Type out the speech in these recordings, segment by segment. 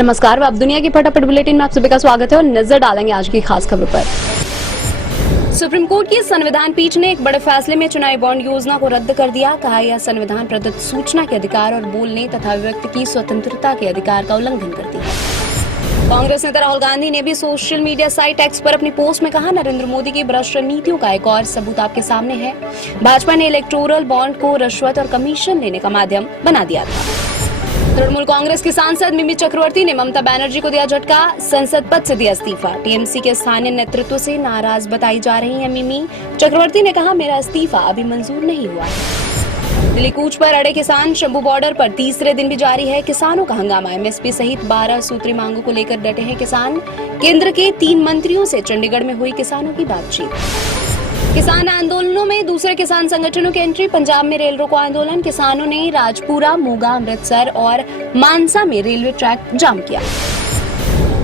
नमस्कार, अब दुनिया की फटाफट बुलेटिन में आप सभी का स्वागत है और नजर डालेंगे आज की खास खबर पर। सुप्रीम कोर्ट की संविधान पीठ ने एक बड़े फैसले में चुनावी बॉन्ड योजना को रद्द कर दिया। कहा यह संविधान प्रदत्त सूचना के अधिकार और बोलने तथा व्यक्ति की स्वतंत्रता के अधिकार का उल्लंघन करती है। कांग्रेस नेता राहुल गांधी ने भी सोशल मीडिया साइट एक्स पर अपनी पोस्ट में कहा, नरेंद्र मोदी की भ्रष्ट नीतियों का एक और सबूत आपके सामने है। भाजपा ने इलेक्टोरल बॉन्ड को रिश्वत और कमीशन लेने का माध्यम बना दिया था। तृणमूल कांग्रेस की सांसद मिमी चक्रवर्ती ने ममता बनर्जी को दिया झटका, संसद पद से दिया इस्तीफा। टीएमसी के स्थानीय नेतृत्व से नाराज बताई जा रही है मिमी चक्रवर्ती ने कहा, मेरा इस्तीफा अभी मंजूर नहीं हुआ है। दिल्ली कूच पर अड़े किसान, शंभू बॉर्डर पर तीसरे दिन भी जारी है किसानों का हंगामा। एमएसपी सहित 12 सूत्री मांगों को लेकर डटे हैं किसान। केंद्र के 3 मंत्रियों से चंडीगढ़ में हुई किसानों की बातचीत। किसान आंदोलनों में दूसरे किसान संगठनों की एंट्री। पंजाब में रेल रोको आंदोलन, किसानों ने राजपुरा, मोगा, अमृतसर और मानसा में रेलवे ट्रैक जाम किया।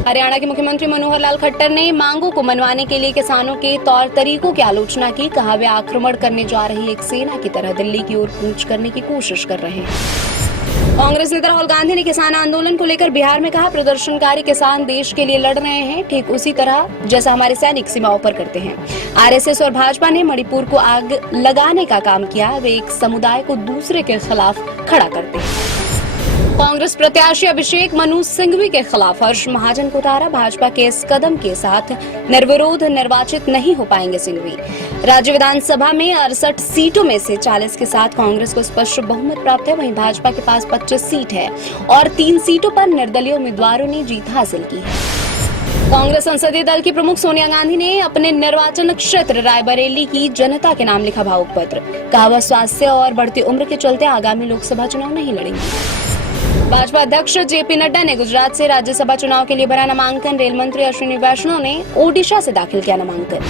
हरियाणा के मुख्यमंत्री मनोहर लाल खट्टर ने मांगों को मनवाने के लिए किसानों के तौर तरीकों की आलोचना की। कहा, वे आक्रमण करने जा रही एक सेना की तरह दिल्ली की ओर कूच करने की कोशिश कर रहे हैं। कांग्रेस नेता राहुल गांधी ने किसान आंदोलन को लेकर बिहार में कहा, प्रदर्शनकारी किसान देश के लिए लड़ रहे हैं, ठीक उसी तरह जैसा हमारे सैनिक सीमाओं पर करते हैं। आरएसएस और भाजपा ने मणिपुर को आग लगाने का काम किया। वे एक समुदाय को दूसरे के खिलाफ खड़ा करते हैं। कांग्रेस प्रत्याशी अभिषेक मनु सिंघवी के खिलाफ हर्ष महाजन को उतारा। भाजपा के इस कदम के साथ निर्विरोध निर्वाचित नहीं हो पाएंगे सिंघवी। राज्य विधानसभा में 68 सीटों में से 40 के साथ कांग्रेस को स्पष्ट बहुमत प्राप्त है। वहीं भाजपा के पास 25 सीट है और 3 सीटों पर निर्दलीय उम्मीदवारों ने जीत हासिल की है। कांग्रेस संसदीय दल की प्रमुख सोनिया गांधी ने अपने निर्वाचन क्षेत्र रायबरेली की जनता के नाम लिखा भावुक पत्र। कहा, वह स्वास्थ्य और बढ़ती उम्र के चलते आगामी लोकसभा चुनाव नहीं लड़ेंगे। भाजपा अध्यक्ष जेपी नड्डा ने गुजरात से राज्यसभा चुनाव के लिए भरा नामांकन। रेल मंत्री अश्विनी वैष्णव ने ओडिशा से दाखिल किया नामांकन।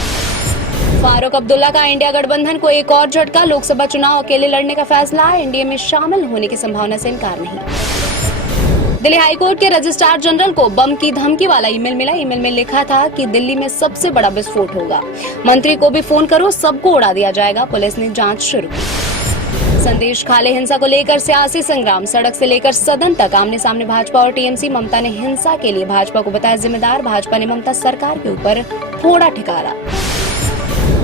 फारूक अब्दुल्ला का इंडिया गठबंधन को एक और झटका, लोकसभा चुनाव अकेले लड़ने का फैसला। एनडीए में शामिल होने की संभावना से इनकार नहीं। दिल्ली हाईकोर्ट के रजिस्ट्रार जनरल को बम की धमकी वाला ईमेल मिला। ईमेल में लिखा था कि दिल्ली में सबसे बड़ा विस्फोट होगा, मंत्री को भी फोन करो, सबको उड़ा दिया जाएगा। पुलिस ने जांच शुरू की। संदेश खाले हिंसा को लेकर सियासी संग्राम, सड़क से लेकर सदन तक आमने सामने भाजपा और टीएमसी। ममता ने हिंसा के लिए भाजपा को बताया जिम्मेदार। भाजपा ने ममता सरकार के ऊपर फोड़ा ठिकारा।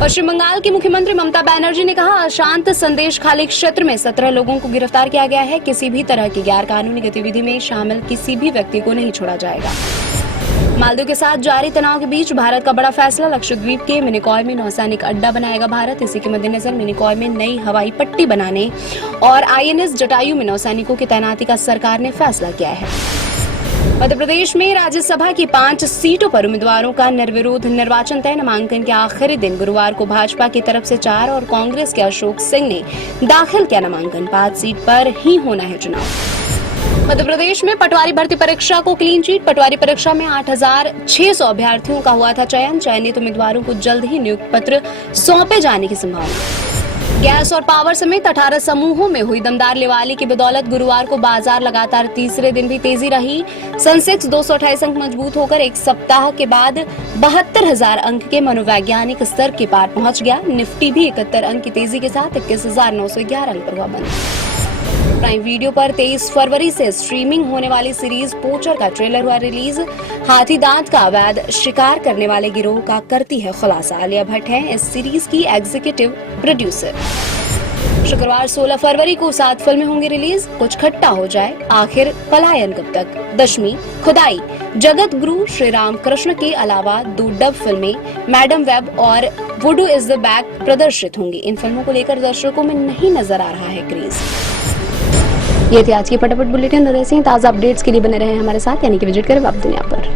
पश्चिम बंगाल की मुख्यमंत्री ममता बनर्जी ने कहा, अशांत संदेश खाली क्षेत्र में 17 लोगों को गिरफ्तार किया गया है। किसी भी तरह की गैर कानूनी गतिविधि में शामिल किसी भी व्यक्ति को नहीं छोड़ा जाएगा। मालदीव के साथ जारी तनाव के बीच भारत का बड़ा फैसला, लक्षद्वीप के मिनिकॉय में नौसैनिक अड्डा बनाएगा भारत। इसी के मद्देनजर मिनिकॉय में नई हवाई पट्टी बनाने और आईएनएस जटायु में नौसैनिकों की तैनाती का सरकार ने फैसला किया है। मध्य प्रदेश में राज्यसभा की 5 सीटों पर उम्मीदवारों का निर्विरोध निर्वाचन तय। नामांकन के आखिरी दिन गुरुवार को भाजपा की तरफ से 4 और कांग्रेस के अशोक सिंह ने दाखिल किया नामांकन। 5 सीट पर ही होना है चुनाव। मध्य प्रदेश में पटवारी भर्ती परीक्षा को क्लीन चिट। पटवारी परीक्षा में 8,600 अभ्यर्थियों का हुआ था चयन। चयनित उम्मीदवारों को जल्द ही नियुक्ति पत्र सौंपे जाने की संभावना। गैस और पावर समेत 18 समूहों में हुई दमदार लिवाली की बदौलत गुरुवार को बाजार लगातार तीसरे दिन भी तेजी रही। सेंसेक्स 228 अंक मजबूत होकर एक सप्ताह के बाद 72,000 अंक के मनोवैज्ञानिक स्तर के पार पहुंच गया। निफ्टी भी 71 अंक की तेजी के साथ 21,911 अंक पर हुआ बंद। प्राइम वीडियो पर 23 फरवरी से स्ट्रीमिंग होने वाली सीरीज पोचर का ट्रेलर हुआ रिलीज। हाथी दांत का अवैध शिकार करने वाले गिरोह का करती है खुलासा। आलिया भट्ट है इस सीरीज की एग्जीक्यूटिव प्रोड्यूसर। शुक्रवार 16 फरवरी को 7 फिल्में होंगी रिलीज। कुछ खट्टा हो जाए, आखिर पलायन कब तक, दशमी, खुदाई, जगत गुरु, श्री राम कृष्ण के अलावा 2 डब फिल्में मैडम वेब और वुडू इज द बैक प्रदर्शित होंगी। इन फिल्मों को लेकर दर्शकों में नहीं नजर आ रहा है क्रेज। ये थी आज की फटाफट बुलेटिन। ऐसे ही ताज़ा अपडेट्स के लिए बने रहे हमारे साथ, यानी कि विजिट करें अब दुनिया पर।